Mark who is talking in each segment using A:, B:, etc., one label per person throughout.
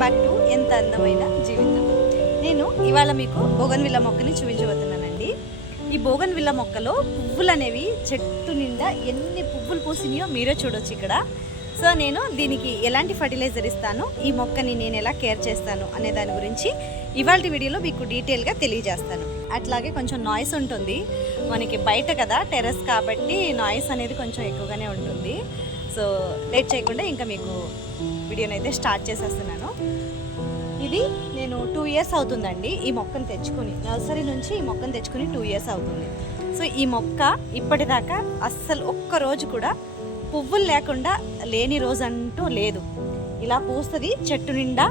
A: Back to ఎంత అందమైన జీవితం. నేను ఇవాళ మీకు బోగన్విల్ల మొక్కని చూపించబోతున్నానండి. ఈ బోగన్విల్ల మొక్కలో పువ్వులు అనేవి చెట్టు నిండా ఎన్ని పువ్వులు పూసినాయో మీరే చూడొచ్చు ఇక్కడ. సో నేను దీనికి ఎలాంటి ఫర్టిలైజర్ ఇస్తాను ఈ మొక్కని నేను ఎలా కేర్ చేస్తాను అనే దాని గురించి ఇవాళ వీడియోలో మీకు డీటెయిల్గా తెలియజేస్తాను. అట్లాగే కొంచెం నాయిస్ ఉంటుంది. మనకి బయట కదా టెర్రస్ కాబట్టి నాయిస్ అనేది కొంచెం ఎక్కువగానే ఉంటుంది. సో లేట్ చేయకుండా ఇంకా మీకు వీడియోని అయితే స్టార్ట్ చేసేస్తున్నాను. ఇది నేను టూ ఇయర్స్ అవుతుందండి ఈ మొక్కను తెచ్చుకుని. నర్సరీ నుంచి ఈ మొక్కను తెచ్చుకుని టూ ఇయర్స్ అవుతుంది. సో ఈ మొక్క ఇప్పటిదాకా అస్సలు ఒక్క రోజు కూడా పువ్వులు లేకుండా లేని రోజు అంటూ లేదు. ఇలా పూస్తుంది చెట్టు నిండా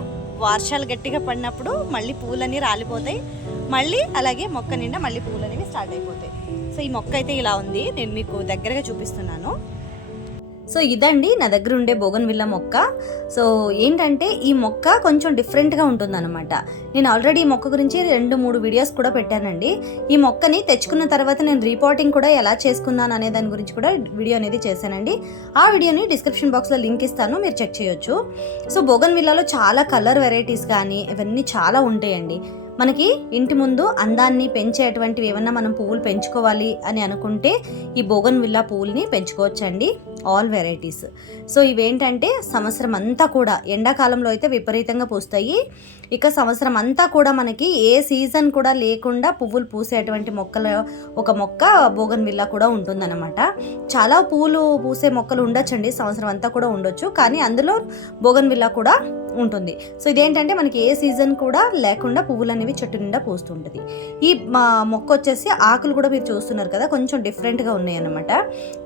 A: వర్షాలు గట్టిగా పడినప్పుడు మళ్ళీ పూలన్నీ రాలిపోతాయి. మళ్ళీ అలాగే మొక్క నిండా మళ్ళీ పూలు అనేవి స్టార్ట్ అయిపోతాయి. సో ఈ మొక్క అయితే ఇలా ఉంది. నేను మీకు దగ్గరగా చూపిస్తున్నాను. సో ఇదండి నా దగ్గర ఉండే బోగన్విల్లా మొక్క. సో ఏంటంటే ఈ మొక్క కొంచెం డిఫరెంట్గా ఉంటుందన్నమాట. నేను ఆల్రెడీ ఈ మొక్క గురించి రెండు మూడు వీడియోస్ కూడా పెట్టానండి. ఈ మొక్కని తెచ్చుకున్న తర్వాత నేను రిపోర్టింగ్ కూడా ఎలా చేసుకున్నాను అనే దాని గురించి కూడా వీడియో అనేది చేశానండి. ఆ వీడియోని డిస్క్రిప్షన్ బాక్స్లో లింక్ ఇస్తాను మీరు చెక్ చేయొచ్చు. సో బోగన్విల్లాలో చాలా కలర్ వెరైటీస్ కానీ ఇవన్నీ చాలా ఉంటాయండి. మనకి ఇంటి ముందు అందాన్ని పెంచేటువంటివి ఏమన్నా మనం పువ్వులు పెంచుకోవాలి అని అనుకుంటే ఈ బోగన్ విల్లా పువ్వుల్ని పెంచుకోవచ్చండి ఆల్ వెరైటీస్ సో ఇవేంటంటే సంవత్సరం అంతా కూడా ఎండాకాలంలో అయితే విపరీతంగా పూస్తాయి. ఇక సంవత్సరం అంతా కూడా మనకి ఏ సీజన్ కూడా లేకుండా పువ్వులు పూసేటువంటి మొక్కల ఒక మొక్క బోగన్ విల్లా కూడా ఉంటుందన్నమాట. చాలా పూలు పూసే మొక్కలు ఉండొచ్చండి సంవత్సరం అంతా కూడా ఉండొచ్చు. కానీ అందులో బోగన్ విల్లా కూడా ఉంటుంది. సో ఇదేంటంటే మనకి ఏ సీజన్ కూడా లేకుండా పువ్వులు అనేవి చెట్టు నిండా పూస్తుంటుంది. ఈ మా మొక్క వచ్చేసి ఆకులు కూడా మీరు చూస్తున్నారు కదా కొంచెం డిఫరెంట్గా ఉన్నాయి అనమాట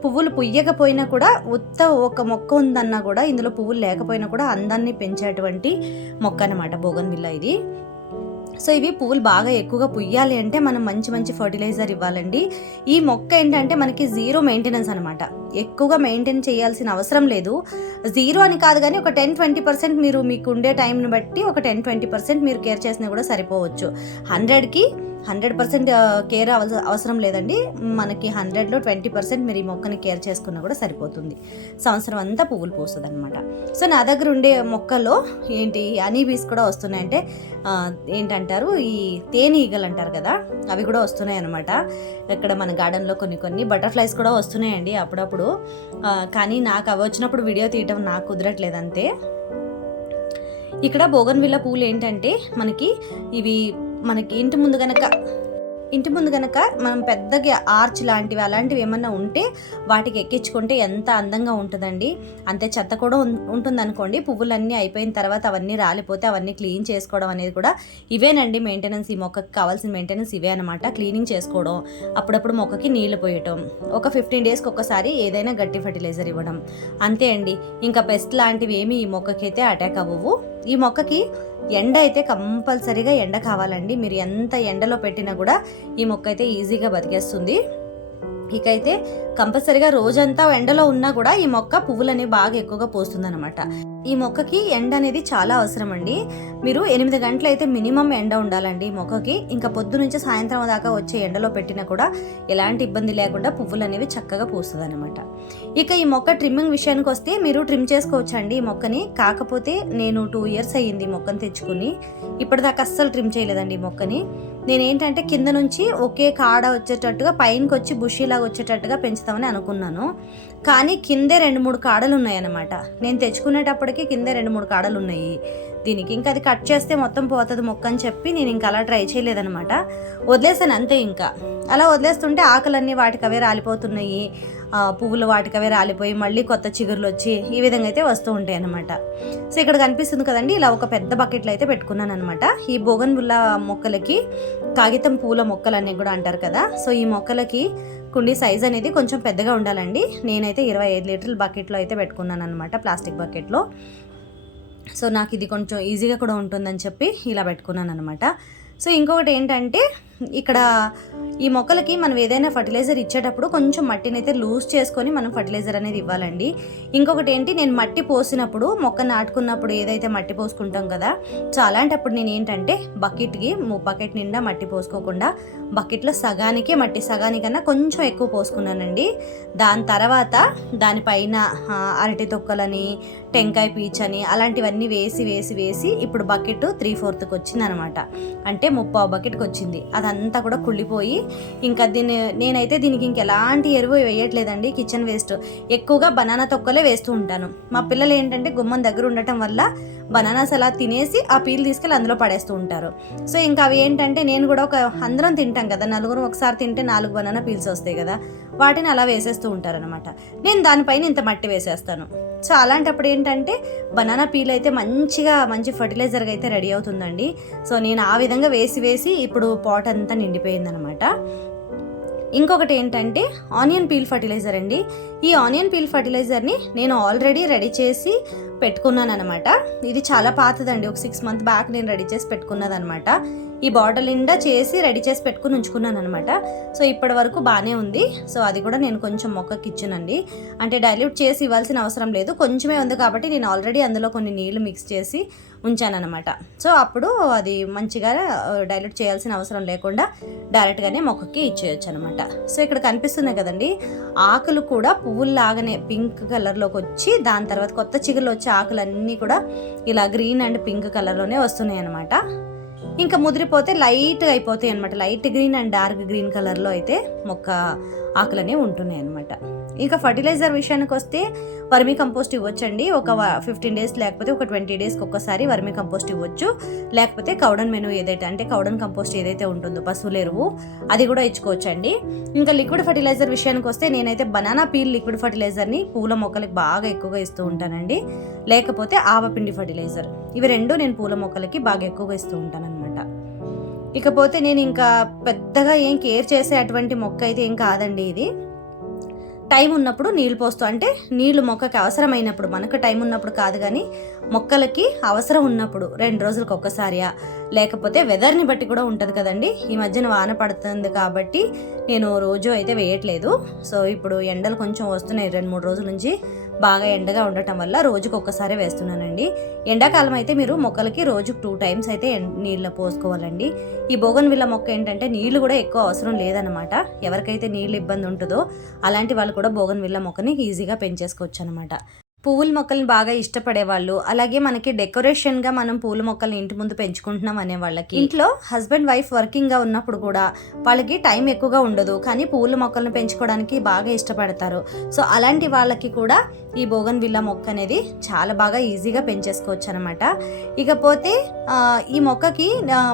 A: పువ్వులు పుయ్యకపోయినా కూడా ఉత్త ఒక మొక్క ఉందన్నా కూడా ఇందులో పువ్వులు లేకపోయినా కూడా అందాన్ని పెంచేటువంటి మొక్క అనమాట బోగన్విల్లా ఇది. సో ఇవి పువ్వులు బాగా ఎక్కువగా పుయ్యాలి అంటే మనం మంచి మంచి ఫర్టిలైజర్ ఇవ్వాలండి. ఈ మొక్క ఏంటంటే మనకి జీరో మెయింటెనెన్స్ అనమాట ఎక్కువగా మెయింటైన్ చేయాల్సిన అవసరం లేదు. జీరో అని కాదు కానీ ఒక టెన్ ట్వంటీ పర్సెంట్ మీరు మీకు ఉండే టైంని బట్టి ఒక టెన్ ట్వంటీ పర్సెంట్ మీరు కేర్ చేసినా కూడా సరిపోవచ్చు. హండ్రెడ్కి హండ్రెడ్ పర్సెంట్ కేర్ అవసరం లేదండి. మనకి హండ్రెడ్లో ట్వంటీ పర్సెంట్ మీరు ఈ మొక్కని కేర్ చేసుకున్నా కూడా సరిపోతుంది. సంవత్సరం అంతా పువ్వులు పూస్తుంది అనమాట సో నా దగ్గర ఉండే మొక్కల్లో ఏంటి అనీబీస్ కూడా వస్తున్నాయి అంటే ఏంటంటారు ఈ తేనీగలు అంటారు కదా అవి కూడా వస్తున్నాయి అనమాట ఇక్కడ మన గార్డెన్లో కొన్ని కొన్ని బటర్ఫ్లైస్ కూడా వస్తున్నాయండి అప్పుడప్పుడు. కానీ నాకు అవి వచ్చినప్పుడు వీడియో తీయటం నాకు కుదరట్లేదు అంతే. ఇక్కడ బోగన్విల్ల పూలు ఏంటంటే మనకి ఇవి మనకి ఇంటి ముందు గనక ఇంటి ముందు గనక మనం పెద్దగా ఆర్చ్ లాంటివి అలాంటివి ఏమన్నా ఉంటే వాటికి ఎక్కించుకుంటే ఎంత అందంగా ఉంటుందండి. అంతే చెత్త కూడా ఉంటుంది ఉంటుందనుకోండి. పువ్వులన్నీ అయిపోయిన తర్వాత అవన్నీ రాలిపోతే అవన్నీ క్లీన్ చేసుకోవడం అనేది కూడా ఇవేనండి మెయింటెనెన్స్ ఈ మొక్కకి కావాల్సిన మెయింటెనెన్స్ ఇవే అనమాట క్లీనింగ్ చేసుకోవడం అప్పుడప్పుడు మొక్కకి నీళ్ళు పోయటం ఒక ఫిఫ్టీన్ డేస్కి ఒకసారి ఏదైనా గట్టి ఫర్టిలైజర్ ఇవ్వడం. అంతే అండి. ఇంకా పెస్ట్ లాంటివి ఏమి ఈ మొక్కకి అయితే అటాక్ అవ్వవు. ఈ మొక్కకి ఎండ అయితే కంపల్సరీగా ఎండ కావాలండి. మీరు ఎంత ఎండలో పెట్టినా కూడా ఈ మొక్క అయితే ఈజీగా బతికేస్తుంది. ఇకైతే కంపల్సరిగా రోజంతా ఎండలో ఉన్నా కూడా ఈ మొక్క పువ్వులు అనేవి బాగా ఎక్కువగా పోస్తుంది అనమాట ఈ మొక్కకి ఎండ అనేది చాలా అవసరం అండి మీరు ఎనిమిది గంటలు అయితే మినిమం ఎండ ఉండాలండి ఈ మొక్కకి. ఇంకా పొద్దు నుంచి సాయంత్రం దాకా వచ్చే ఎండలో పెట్టినా కూడా ఎలాంటి ఇబ్బంది లేకుండా పువ్వులు అనేవి చక్కగా పూస్తుంది అనమాట ఇక ఈ మొక్క ట్రిమ్మింగ్ విషయానికి వస్తే మీరు ట్రిమ్ చేసుకోవచ్చండి ఈ మొక్కని. కాకపోతే నేను టూ ఇయర్స్ అయ్యింది ఈ మొక్కను తెచ్చుకుని. ఇప్పటిదాకా అస్సలు ట్రిమ్ చేయలేదండి ఈ మొక్కని. నేనేంటంటే కింద నుంచి ఒకే కాడ వచ్చేటట్టుగా పైనకి వచ్చి బుషీలాగా వచ్చేటట్టుగా పెంచుతామని అనుకున్నాను. కానీ కిందే రెండు మూడు కాడలు ఉన్నాయన్నమాట నేను తెచ్చుకునేటప్పటికి కిందే రెండు మూడు కాడలు ఉన్నాయి దీనికి ఇంకా అది కట్ చేస్తే మొత్తం పోతుంది మొక్క అని చెప్పి నేను ఇంకా అలా ట్రై చేయలేదనమాట వదిలేసాను అంతే ఇంకా. అలా వదిలేస్తుంటే ఆకులన్నీ వాటికి అవే రాలిపోతున్నాయి పువ్వులు వాటికి అవే రాలిపోయి మళ్ళీ కొత్త చిగురులు వచ్చి ఈ విధంగా అయితే వస్తూ ఉంటాయి అన్నమాట సో ఇక్కడ కనిపిస్తుంది కదండి ఇలా ఒక పెద్ద బకెట్లో అయితే పెట్టుకున్నాను అనమాట ఈ బోగన్ మొక్కలకి కాగితం పూల మొక్కలు కూడా అంటారు కదా. సో ఈ మొక్కలకి కుండీ సైజ్ అనేది కొంచెం పెద్దగా ఉండాలండి. నేనైతే ఇరవై ఐదు లీటర్ల బకెట్లో అయితే పెట్టుకున్నాను అనమాట ప్లాస్టిక్ బకెట్లో. సో నాకు ఇది కొంచెం ఈజీగా కూడా ఉంటుందని చెప్పి ఇలా పెట్టుకున్నాను అనమాట సో ఇంకొకటి ఏంటంటే ఇక్కడ ఈ మొక్కలకి మనం ఏదైనా ఫర్టిలైజర్ ఇచ్చేటప్పుడు కొంచెం మట్టిని అయితే లూజ్ చేసుకొని మనం ఫర్టిలైజర్ అనేది ఇవ్వాలండి. ఇంకొకటి ఏంటి నేను మట్టి పోసినప్పుడు మొక్క నాటుకున్నప్పుడు ఏదైతే మట్టి పోసుకుంటాం కదా సో అలాంటప్పుడు నేను ఏంటంటే బకెట్కి బకెట్ నిండా మట్టి పోసుకోకుండా బకెట్లో సగానికే మట్టి సగానికన్నా కొంచెం ఎక్కువ పోసుకున్నానండి. దాని తర్వాత దానిపైన అరటి తొక్కలని టెంకాయ పీచ్ అని అలాంటివన్నీ వేసి వేసి వేసి ఇప్పుడు బకెట్ త్రీ ఫోర్త్కి వచ్చింది అనమాట అంటే ముప్పావు బకెట్కి వచ్చింది. అదంతా అంతా కూడా కుళ్ళిపోయి ఇంకా దీన్ని నేనైతే దీనికి ఇంక ఎలాంటి ఎరువు వేయట్లేదండి కిచెన్ వేస్ట్ ఎక్కువగా బనానా తొక్కలే వేస్తూ ఉంటాను. మా పిల్లలు ఏంటంటే గుమ్మం దగ్గర ఉండటం వల్ల బనానాస్ అలా తినేసి ఆ పీల్ తీసుకెళ్ళి అందులో పడేస్తూ ఉంటారు. సో ఇంకా అవి ఏంటంటే నేను కూడా ఒక అందరం తింటాం కదా నలుగురు ఒకసారి తింటే నాలుగు బనానా పీల్స్ వస్తాయి కదా వాటిని అలా వేసేస్తూ ఉంటారనమాట నేను దానిపైన ఇంత మట్టి వేసేస్తాను. సో అలాంటప్పుడు ఏంటంటే బనానా పీల్ అయితే మంచిగా మంచి ఫర్టిలైజర్గా అయితే రెడీ అవుతుందండి. సో నేను ఆ విధంగా వేసి వేసి ఇప్పుడు పాట్ అంతా నిండిపోయిందనమాట. ఇంకొకటి ఏంటంటే ఆనియన్ పీల్ ఫర్టిలైజర్ అండి. ఈ ఆనియన్ పీల్ ఫర్టిలైజర్ని నేను ఆల్రెడీ రెడీ చేసి పెట్టుకున్నాను అనమాట ఇది చాలా పాతదండి. ఒక సిక్స్ మంత్ బ్యాక్ నేను రెడీ చేసి పెట్టుకున్నది అనమాట ఈ బాటిల్ నిండా చేసి రెడీ చేసి పెట్టుకుని ఉంచుకున్నాను అనమాట సో ఇప్పటి వరకు బాగానే ఉంది. సో అది కూడా నేను కొంచెం మొక్కకి ఇచ్చానండి. అంటే డైల్యూట్ చేసి ఇవ్వాల్సిన అవసరం లేదు. కొంచెమే ఉంది కాబట్టి నేను ఆల్రెడీ అందులో కొన్ని నీళ్ళు మిక్స్ చేసి ఉంచానన్నమాట సో అప్పుడు అది మంచిగా డైల్యూట్ చేయాల్సిన అవసరం లేకుండా డైరెక్ట్గానే మొక్కకి ఇచ్చేయచ్చు అనమాట సో ఇక్కడ కనిపిస్తుంది కదండి. ఆకులు కూడా పువ్వుల్లాగానే పింక్ కలర్లోకి వచ్చి దాని తర్వాత కొత్త చిగురు వచ్చే ఆకులన్నీ కూడా ఇలా గ్రీన్ అండ్ పింక్ కలర్లోనే వస్తున్నాయి అనమాట ఇంకా ముదిరిపోతే లైట్గా అయిపోతాయి అనమాట light green and dark green కలర్లో అయితే మొక్క ఆకులనే ఉంటున్నాయి అనమాట ఇంకా ఫర్టిలైజర్ విషయానికి వస్తే వర్మీ కంపోస్ట్ ఇవ్వచ్చండి. ఒక ఫిఫ్టీన్ డేస్ లేకపోతే ఒక ట్వంటీ డేస్కి ఒక్కసారి వర్మీ కంపోస్ట్ ఇవ్వచ్చు. లేకపోతే కౌడన్ మెను ఏదైతే అంటే కౌడన్ కంపోస్ట్ ఏదైతే ఉంటుందో పశువుల ఎరువు అది కూడా ఇచ్చుకోవచ్చండి. ఇంకా లిక్విడ్ ఫర్టిలైజర్ విషయానికి వస్తే నేనైతే బనానా పీల్ లిక్విడ్ ఫర్టిలైజర్ని పూల మొక్కలకి బాగా ఎక్కువగా ఇస్తూ ఉంటానండి. లేకపోతే ఆవపిండి ఫర్టిలైజర్ ఇవి రెండు నేను పూల మొక్కలకి బాగా ఎక్కువగా ఇస్తూ ఉంటాను అనమాట ఇకపోతే నేను ఇంకా పెద్దగా ఏం కేర్ చేసే అటువంటి మొక్క అయితే ఏం కాదండి ఇది. టైం ఉన్నప్పుడు నీళ్ళు పోస్తూ అంటే నీళ్ళు మొక్కకి అవసరమైనప్పుడు మనకు టైం ఉన్నప్పుడు కాదు కానీ మొక్కలకి అవసరం ఉన్నప్పుడు రెండు రోజులకు ఒక్కసారియా లేకపోతే వెదర్ని బట్టి కూడా ఉంటుంది కదండి. ఈ మధ్యన వాన పడుతుంది కాబట్టి నేను రోజు అయితే వేయట్లేదు. సో ఇప్పుడు ఎండలు కొంచెం వస్తున్నాయి రెండు మూడు రోజుల నుంచి. బాగా ఎండగా ఉండటం వల్ల రోజుకు ఒక్కసారి వేస్తున్నానండి. ఎండాకాలం అయితే మీరు మొక్కలకి రోజుకు టూ టైమ్స్ అయితే ఎన్- నీళ్ళు పోసుకోవాలండి. ఈ బోగన్ విల్ల మొక్క ఏంటంటే నీళ్ళు కూడా ఎక్కువ అవసరం లేదనమాట ఎవరికైతే నీళ్ళు ఇబ్బంది ఉంటుందో అలాంటి వాళ్ళు కూడా బోగన్ విల్ల మొక్కని ఈజీగా పెంచేసుకోవచ్చు అనమాట పువ్వుల మొక్కల్ని బాగా ఇష్టపడేవాళ్ళు. అలాగే మనకి డెకరేషన్గా మనం పూల మొక్కలు ఇంటి ముందు పెంచుకుంటున్నాం అనే వాళ్ళకి. ఇంట్లో హస్బెండ్ వైఫ్ వర్కింగ్గా ఉన్నప్పుడు కూడా వాళ్ళకి టైం ఎక్కువగా ఉండదు. కానీ పూల మొక్కలను పెంచుకోవడానికి బాగా ఇష్టపడతారు. సో అలాంటి వాళ్ళకి కూడా ఈ బోగన్ విల్లా మొక్క అనేది చాలా బాగా ఈజీగా పెంచేసుకోవచ్చు అనమాట ఇకపోతే ఈ మొక్కకి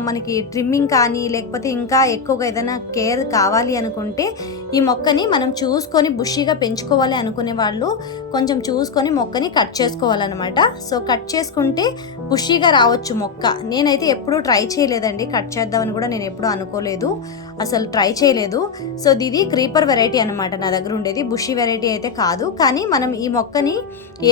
A: మనకి ట్రిమ్మింగ్ కానీ లేకపోతే ఇంకా ఎక్కువగా ఏదైనా కేర్ కావాలి అనుకుంటే ఈ మొక్కని మనం చూసుకొని బుషీగా పెంచుకోవాలి అనుకునే వాళ్ళు కొంచెం చూసుకొని మొక్కని కట్ చేసుకోవాలన్నమాట. సో కట్ చేసుకుంటే బుషీగా రావచ్చు మొక్క. నేనైతే ఎప్పుడూ ట్రై చేయలేదండి. కట్ చేద్దామని కూడా నేను ఎప్పుడూ అనుకోలేదు. అసలు ట్రై చేయలేదు. సో ఇది క్రీపర్ వెరైటీ అనమాట నా దగ్గర ఉండేది. బుషీ వెరైటీ అయితే కాదు. కానీ మనం ఈ మొక్కని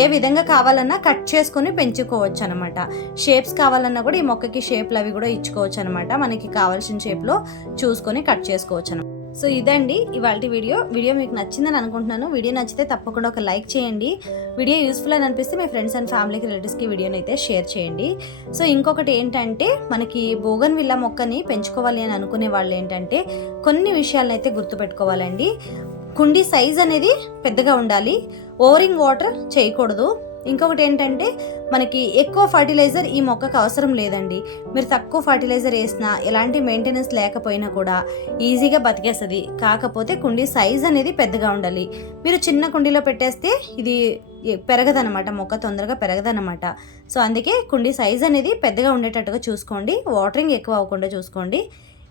A: ఏ విధంగా కావాలన్నా కట్ చేసుకొని పెంచుకోవచ్చు అనమాట షేప్స్ కావాలన్నా కూడా ఈ మొక్కకి షేప్లు అవి కూడా ఇచ్చుకోవచ్చు అనమాట మనకి కావాల్సిన షేప్లో చూసుకొని కట్ చేసుకోవచ్చు అనమాట సో ఇదండి ఇవాళ వీడియో. వీడియో మీకు నచ్చిందని అనుకుంటున్నాను. వీడియో నచ్చితే తప్పకుండా ఒక లైక్ చేయండి. వీడియో యూస్ఫుల్ అని అనిపిస్తే మీ ఫ్రెండ్స్ అండ్ ఫ్యామిలీకి రిలేటివ్స్కి వీడియోని అయితే షేర్ చేయండి. సో ఇంకొకటి ఏంటంటే మనకి బోగన్ విల్లా మొక్కని పెంచుకోవాలి అని అనుకునే వాళ్ళు ఏంటంటే కొన్ని విషయాలను అయితే గుర్తుపెట్టుకోవాలండి. కుండీ సైజ్ అనేది పెద్దగా ఉండాలి. ఓవరింగ్ వాటర్ చేయకూడదు. ఇంకొకటి ఏంటంటే మనకి ఎక్కువ ఫర్టిలైజర్ ఈ మొక్కకు అవసరం లేదండి. మీరు తక్కువ ఫర్టిలైజర్ వేసినా ఎలాంటి మెయింటెనెన్స్ లేకపోయినా కూడా ఈజీగా బతికేస్తుంది. కాకపోతే కుండీ సైజ్ అనేది పెద్దగా ఉండాలి. మీరు చిన్న కుండీలో పెట్టేస్తే ఇది పెరగదనమాట మొక్క తొందరగా పెరగదనమాట సో అందుకే కుండీ సైజ్ అనేది పెద్దగా ఉండేటట్టుగా చూసుకోండి. వాటరింగ్ ఎక్కువ అవ్వకుండా చూసుకోండి.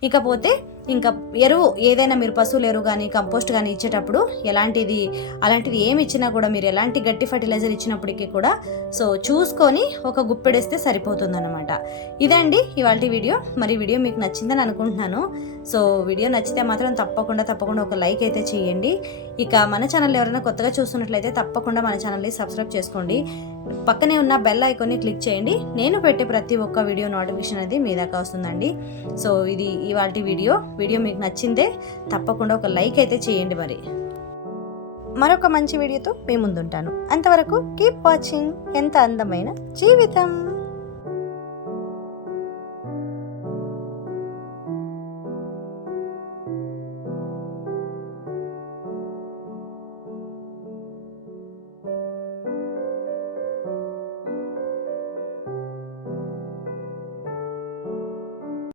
A: ఇకపోతే ఇంకా ఎరువు ఏదైనా మీరు పశువుల ఎరువు కానీ కంపోస్ట్ కానీ ఇచ్చేటప్పుడు ఎలాంటిది అలాంటిది ఏమి ఇచ్చినా కూడా మీరు ఎలాంటి గట్టి ఫర్టిలైజర్ ఇచ్చినప్పటికీ కూడా సో చూసుకొని ఒక గుప్పెడేస్తే సరిపోతుందన్నమాట. ఇదండి ఇవాళ వీడియో. మరి వీడియో మీకు నచ్చిందని అనుకుంటున్నాను. సో వీడియో నచ్చితే మాత్రం తప్పకుండా తప్పకుండా ఒక లైక్ అయితే చేయండి. ఇక మన ఛానల్ ఎవరైనా కొత్తగా చూస్తున్నట్లయితే తప్పకుండా మన ఛానల్ని సబ్స్క్రైబ్ చేసుకోండి. పక్కనే ఉన్న బెల్ ఐకాన్ని క్లిక్ చేయండి. నేను పెట్టే ప్రతి ఒక్క వీడియో నోటిఫికేషన్ అనేది మీ దాకా వస్తుందండి. సో ఇది ఇవాళ వీడియో. వీడియో మీకు నచ్చిందే తప్పకుండా ఒక లైక్ అయితే చేయండి మరి. మరొక మంచి వీడియోతో మీ ముందుంటాను. అంతవరకు కీప్ వాచింగ్ ఎంత అందమైన జీవితం.